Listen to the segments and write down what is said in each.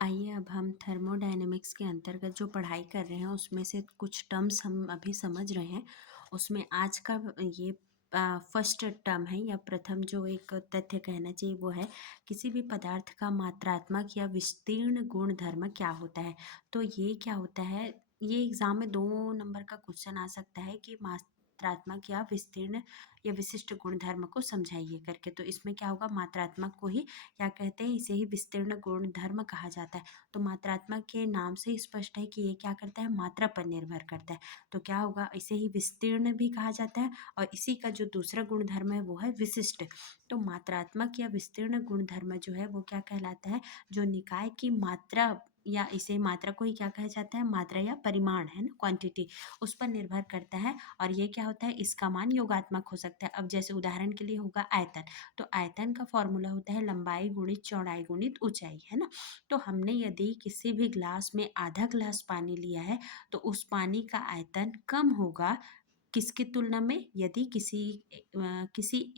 आइए अब हम थर्मोडायनेमिक्स के अंतर्गत जो पढ़ाई कर रहे हैं उसमें से कुछ टर्म्स हम अभी समझ रहे हैं। उसमें आज का ये फर्स्ट टर्म है या प्रथम जो एक तथ्य कहना चाहिए वो है किसी भी पदार्थ का मात्रात्मक या विस्तीर्ण गुण धर्म क्या होता है। तो ये क्या होता है, ये एग्जाम में 2 नंबर का क्वेश्चन आ सकता है कि मात्रात्मक या विस्तीर्ण या विशिष्ट गुण धर्म को समझाइए करके। तो इसमें क्या होगा, मात्रात्मक को ही क्या कहते हैं, इसे ही विस्तीर्ण गुण धर्म कहा जाता है। तो मात्रात्मक के नाम से ही स्पष्ट है कि ये क्या करता है, मात्रा पर निर्भर करता है। तो क्या होगा, इसे ही विस्तीर्ण भी कहा जाता है और इसी का जो दूसरा गुण धर्म है वो है विशिष्ट। तो मात्रात्मक या विस्तीर्ण गुण धर्म जो है वो क्या कहलाता है, जो निकाय की मात्रा या इसे मात्रा को ही क्या कहा जाता है, मात्रा या परिमाण है ना, क्वांटिटी, उस पर निर्भर करता है। और ये क्या होता है, इसका मान योगात्मक हो सकता है। अब जैसे उदाहरण के लिए होगा आयतन। तो आयतन का फॉर्मूला होता है लंबाई गुणित चौड़ाई गुणित ऊंचाई, है ना। तो हमने यदि किसी भी ग्लास में आधा ग्लास पानी लिया है तो उस पानी का आयतन कम होगा किसकी तुलना में, यदि किसी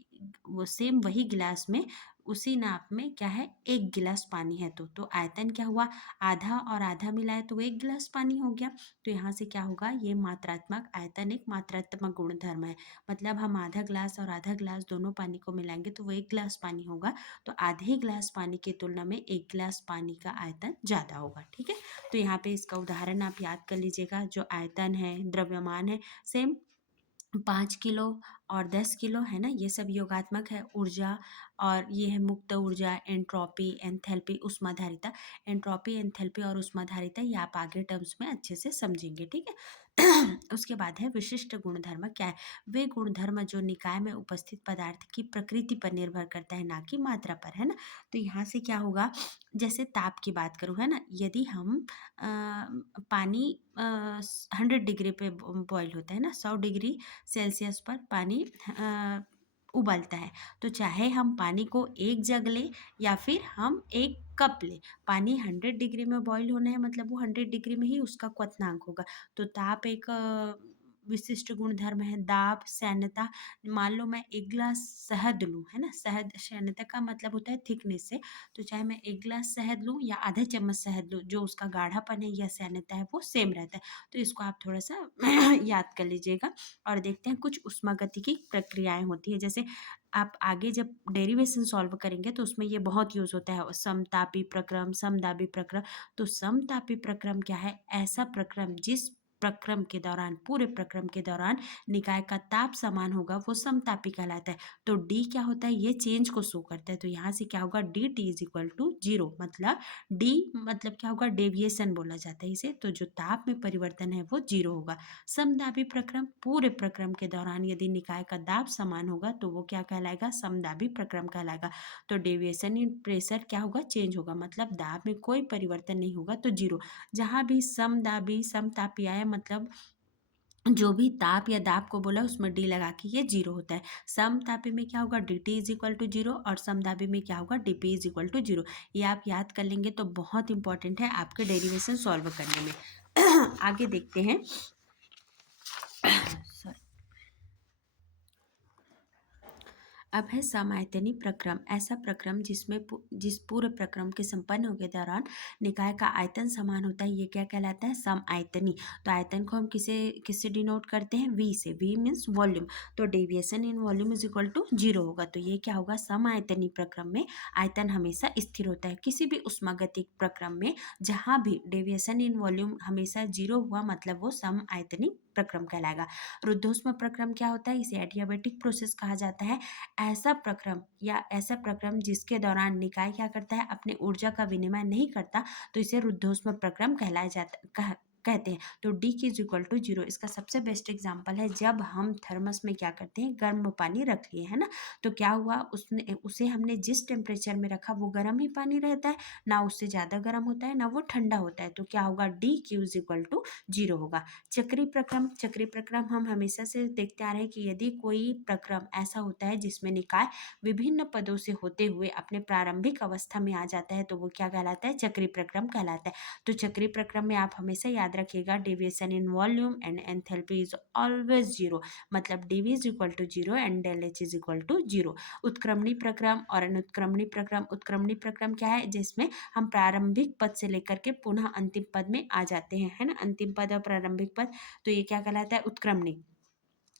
वो सेम वही गिलास में उसी नाप में क्या है, एक गिलास पानी है। तो आयतन क्या हुआ, आधा और आधा मिलाए तो एक गिलास पानी हो गया। तो यहाँ से क्या होगा, ये मात्रात्मक आयतन एक मात्रात्मक गुणधर्म है। मतलब हम आधा ग्लास और आधा ग्लास दोनों पानी को मिलाएंगे तो वो एक गिलास पानी होगा। तो आधे गिलास पानी की तुलना में एक गिलास पानी का आयतन ज़्यादा होगा। ठीक है, तो यहाँ पे इसका उदाहरण आप याद कर लीजिएगा। जो आयतन है, द्रव्यमान है, सेम 5 किलो और 10 किलो है ना, ये सब योगात्मक है। ऊर्जा और ये है मुक्त ऊर्जा, एंट्रोपी, एंथैल्पी, ऊष्माधारिता। एंट्रोपी, एंथैल्पी और ऊष्माधारिता ये आप आगे टर्म्स में अच्छे से समझेंगे। ठीक है। उसके बाद है विशिष्ट गुणधर्म। क्या है, वे गुणधर्म जो निकाय में उपस्थित पदार्थ की प्रकृति पर निर्भर करता है, ना कि मात्रा पर, है ना। तो यहाँ से क्या होगा, जैसे ताप की बात करूँ, है ना, यदि हम पानी 100 डिग्री पे बॉयल होता है ना, 100 डिग्री सेल्सियस पर पानी उबलता है। तो चाहे हम पानी को एक जग लें या फिर हम एक कप लें, पानी 100 डिग्री में बॉईल होना है, मतलब वो 100 डिग्री में ही उसका क्वथनांक होगा। तो ताप एक विशिष्ट गुणधर्म है। दाब, सैन्यता, मान लो मैं एक गिलास शहद लूँ, है ना, शहद सैन्यता का मतलब होता है थिकनेस से। तो चाहे मैं एक गिलास शहद लूँ या आधा चम्मच शहद लूँ, जो उसका गाढ़ापन है या सैन्यता है वो सेम रहता है। तो इसको आप थोड़ा सा याद कर लीजिएगा। और देखते हैं कुछ ऊष्मागतिकी प्रक्रियाएं होती है। जैसे आप आगे जब डेरिवेशन सॉल्व करेंगे तो उसमें ये बहुत यूज होता है, समतापी प्रक्रम, समदाबी प्रक्रम। तो समतापी प्रक्रम क्या है, ऐसा प्रक्रम जिस प्रक्रम के दौरान, पूरे प्रक्रम के दौरान निकाय का ताप समान होगा वो समतापी कहलाता है। तो डी क्या होता है, ये चेंज को शो करता है। तो यहाँ से क्या होगा, D T is equal to 0, मतलब डी मतलब क्या होगा, डेविएशन बोला जाता है इसे। तो जो ताप में परिवर्तन है वो 0 होगा। समदाबी प्रक्रम, पूरे प्रक्रम के दौरान यदि निकाय का दाब समान होगा तो वो क्या कहलाएगा, समदाबी प्रक्रम कहलाएगा। तो डेविएशन इन प्रेशर क्या होगा, चेंज होगा, मतलब दाब में कोई परिवर्तन नहीं होगा तो 0। जहाँ भी समदाबी समतापी आया, मतलब जो भी ताप या दाब को बोला उसमें डी लगा के ये 0 होता है। समतापी में क्या होगा, D T is equal to 0 और समदाबी में क्या होगा, D P is equal to 0। ये आप याद कर लेंगे तो बहुत इंपॉर्टेंट है आपके डेरिवेशन सॉल्व करने में। आगे देखते हैं। सॉरी। अब है समायतनी प्रक्रम। ऐसा प्रक्रम जिसमें जिस पूरे प्रक्रम के संपन्न होने के दौरान निकाय का आयतन समान होता है, ये क्या कहलाता है, समायतनी। तो आयतन को हम किससे डिनोट करते हैं, v से। v means volume. तो deviation in volume is equal to 0 होगा। तो ये क्या होगा, समायतनी प्रक्रम में आयतन हमेशा स्थिर होता है। किसी भी उष्मागतिक प्रक्रम में जहाँ भी डेविएशन इन वॉल्यूम हमेशा 0 हुआ, मतलब वो समायतनी प्रक्रम कहलाएगा। रुद्धोष्म प्रक्रम क्या होता है, इसे एडियाबेटिक प्रोसेस कहा जाता है। ऐसा प्रक्रम जिसके दौरान निकाय क्या करता है, अपने ऊर्जा का विनिमय नहीं करता, तो इसे रुद्धोष्म प्रक्रम कहते हैं। तो D की इज इक्वल टू 0। इसका सबसे बेस्ट एग्जांपल है जब हम थर्मस में क्या करते हैं, गर्म पानी रख लिए, है ना। तो क्या हुआ, उसे हमने जिस टेम्परेचर में रखा वो गर्म ही पानी रहता है, ना उससे ज़्यादा गर्म होता है ना वो ठंडा होता है। तो क्या होगा, D Q is equal to 0 होगा। चक्रीय प्रक्रम हम हमेशा से देखते आ रहे हैं कि यदि कोई प्रक्रम ऐसा होता है जिसमें निकाय विभिन्न पदों से होते हुए अपने प्रारंभिक अवस्था में आ जाता है तो वो क्या कहलाता है, चक्रीय प्रक्रम कहलाता है। तो चक्रीय प्रक्रम में आप हमेशा याद रखिएगा, deviation in volume and enthalpy is always zero, मतलब dv is equal to zero and del H is equal to zero. उत्क्रमणी प्रक्रम और अनुत्क्रमणी प्रक्रम, उत्क्रमणी प्रक्रम क्या है, जिसमें हम प्रारंभिक पद से लेकर के पुनः अंतिम पद में आ जाते हैं, है ना, अंतिम पद और प्रारंभिक पद, तो ये क्या कहलाता है, उत्क्रमणी।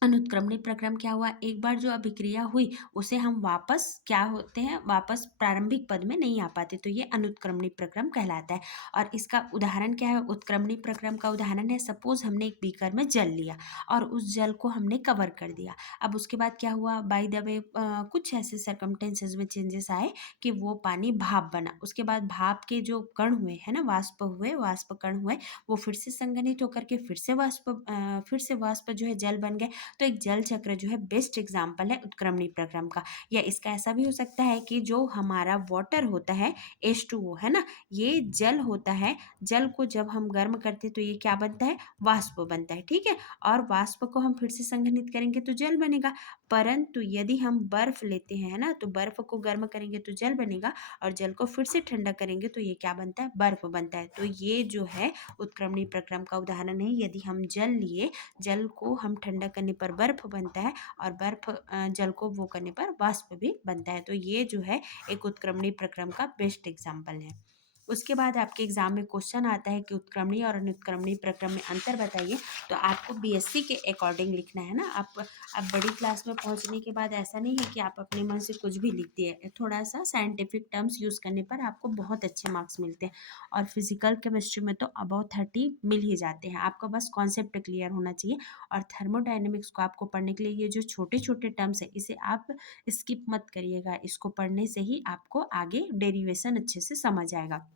अनुत्क्रमणी प्रक्रम क्या हुआ, एक बार जो अभिक्रिया हुई उसे हम वापस क्या होते हैं, वापस प्रारंभिक पद में नहीं आ पाते, तो ये अनुत्क्रमणी प्रक्रम कहलाता है। और इसका उदाहरण क्या है, उत्क्रमणी प्रक्रम का उदाहरण है, सपोज हमने एक बीकर में जल लिया और उस जल को हमने कवर कर दिया। अब उसके बाद क्या हुआ, बाय द वे कुछ ऐसे सर्कमटेंसेस में चेंजेस आए कि वो पानी भाप बना, उसके बाद भाप के जो कण हुए है ना, वाष्प हुए, वाष्प कण हुए, वो फिर से संघनित होकर के फिर से वाष्प जो है जल बन गए। तो एक जल चक्र जो है बेस्ट एग्जाम्पल है उत्क्रमणी प्रक्रम का। या इसका ऐसा भी हो सकता है कि जो हमारा वाटर होता है H2O, है ना, ये जल होता है, जल को जब हम गर्म करते हैं तो ये क्या बनता है, वाष्प बनता है, ठीक है, और वाष्प को हम फिर से संघनित करेंगे तो जल बनेगा। परंतु यदि हम बर्फ लेते हैं, है ना, तो बर्फ को गर्म करेंगे तो जल बनेगा, और जल को फिर से ठंडा करेंगे तो ये क्या बनता है, बर्फ बनता है। तो ये जो है उत्क्रमणी प्रक्रम का उदाहरण है। यदि हम जल लिए, जल को हम ठंडा करने पर बर्फ बनता है, और बर्फ जल को वो करने पर वाष्प भी बनता है। तो ये जो है एक उत्क्रमणी प्रक्रम का बेस्ट एग्जाम्पल है। उसके बाद आपके एग्जाम में क्वेश्चन आता है कि उत्क्रमणी और अनुत्क्रमणी प्रक्रम में अंतर बताइए, तो आपको बीएससी के अकॉर्डिंग लिखना है ना। आप अब बड़ी क्लास में पहुंचने के बाद ऐसा नहीं है कि आप अपने मन से कुछ भी लिख दिए, थोड़ा सा साइंटिफिक टर्म्स यूज़ करने पर आपको बहुत अच्छे मार्क्स मिलते हैं। और फिजिकल केमिस्ट्री में तो अबाउट 30 मिल ही जाते हैं, आपका बस कॉन्सेप्ट क्लियर होना चाहिए। और थर्मोडायनेमिक्स को आपको पढ़ने के लिए ये जो छोटे छोटे टर्म्स है, इसे आप स्किप मत करिएगा, इसको पढ़ने से ही आपको आगे डेरिवेशन अच्छे से समझ आएगा।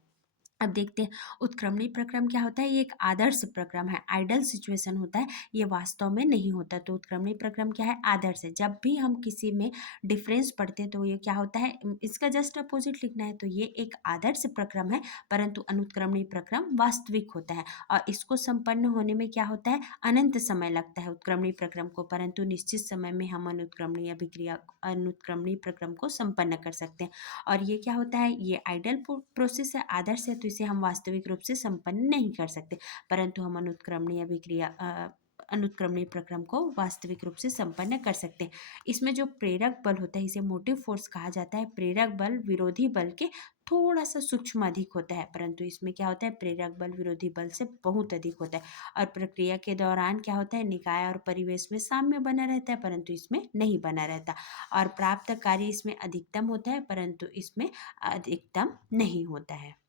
अब देखते हैं उत्क्रमणी प्रक्रम क्या होता है, ये एक आदर्श प्रक्रम है, आइडल सिचुएशन होता है, ये वास्तव में नहीं होता। तो उत्क्रमणी प्रक्रम क्या है, आदर्श है। जब भी हम किसी में डिफरेंस पढ़ते हैं तो ये क्या होता है, इसका जस्ट अपोजिट लिखना है, तो ये एक आदर्श प्रक्रम है, परंतु अनुत्क्रमणी प्रक्रम वास्तविक होता है। और इसको संपन्न होने में क्या होता है, अनंत समय लगता है उत्क्रमणी प्रक्रम को, परंतु निश्चित समय में हम अनुत्क्रमणी प्रक्रम को संपन्न कर सकते हैं। और ये क्या होता है, ये आइडल प्रोसेस है, आदर्श है, तो इसे हम वास्तविक रूप से संपन्न नहीं कर सकते, परंतु हम अनुत्क्रमणीय प्रक्रम को वास्तविक रूप से संपन्न कर सकते हैं। इसमें जो प्रेरक बल होता है, इसे मोटिव फोर्स कहा जाता है। प्रेरक बल विरोधी बल के थोड़ा सा सूक्ष्म अधिक होता है, परंतु इसमें क्या होता है, प्रेरक बल विरोधी बल से बहुत अधिक होता है। और प्रक्रिया के दौरान क्या होता है, निकाय और परिवेश में साम्य बना रहता है, परंतु इसमें नहीं बना रहता। और प्राप्त कार्य इसमें अधिकतम होता है, परंतु इसमें अधिकतम नहीं होता है।